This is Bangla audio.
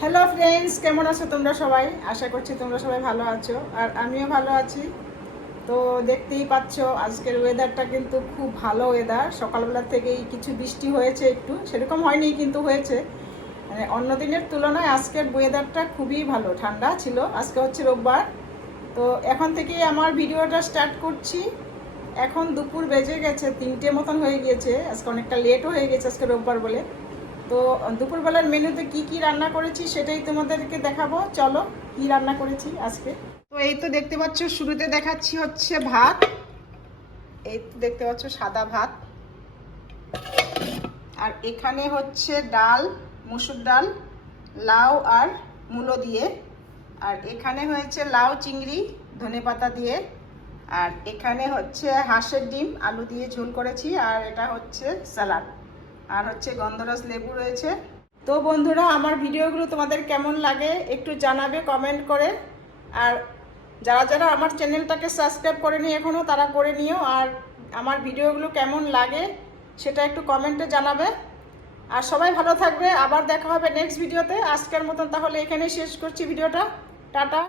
হ্যালো ফ্রেন্ডস, কেমন আছো তোমরা সবাই? আশা করছি তোমরা সবাই ভালো আছো, আর আমিও ভালো আছি। তো দেখতেই পাচ্ছ আজকের ওয়েদারটা কিন্তু খুব ভালো ওয়েদার। সকালবেলা থেকেই কিছু বৃষ্টি হয়েছে, একটু সেরকম হয়নি কিন্তু হয়েছে। মানে অন্য দিনের তুলনায় আজকের ওয়েদারটা খুবই ভালো, ঠান্ডা ছিল। আজকে হচ্ছে রোববার, তো এখন থেকেই আমার ভিডিওটা স্টার্ট করছি। এখন দুপুর বেজে গেছে, 3টে মতন হয়ে গিয়েছে। আজকে অনেকটা লেটও হয়ে গেছে আজকে রোববার বলে। তো দুপুরবেলার মেনুতে কি কি রান্না করেছি সেটাই তোমাদেরকে দেখাবো। চলো, কি রান্না করেছি আজকে। তো এই তো দেখতে পাচ্ছ, শুরুতে দেখাচ্ছি হচ্ছে ভাত। এই তো দেখতে পাচ্ছ সাদা ভাত। আর এখানে হচ্ছে ডাল, মুসুর ডাল, লাউ আর মূলো দিয়ে। আর এখানে হয়েছে লাউ চিংড়ি ধনেপাতা দিয়ে। আর এখানে হচ্ছে হাঁসের ডিম আলু দিয়ে ঝোল করেছি। আর এটা হচ্ছে স্যালাড। আর হচ্ছে গন্ধরাজ লেবু রয়েছে। তো বন্ধুরা, আমার ভিডিওগুলো তোমাদের কেমন লাগে একটু জানাবে কমেন্ট করে। আর যারা যারা আমার চ্যানেলটাকে সাবস্ক্রাইব করেনি এখনও, তারা করে নিও। আর আমার ভিডিওগুলো কেমন লাগে সেটা একটু কমেন্টে জানাবে। আর সবাই ভালো থাকবে। আবার দেখা হবে নেক্সট ভিডিওতে। আজকের মতন তাহলে এখানেই শেষ করছি ভিডিওটা। টাটা।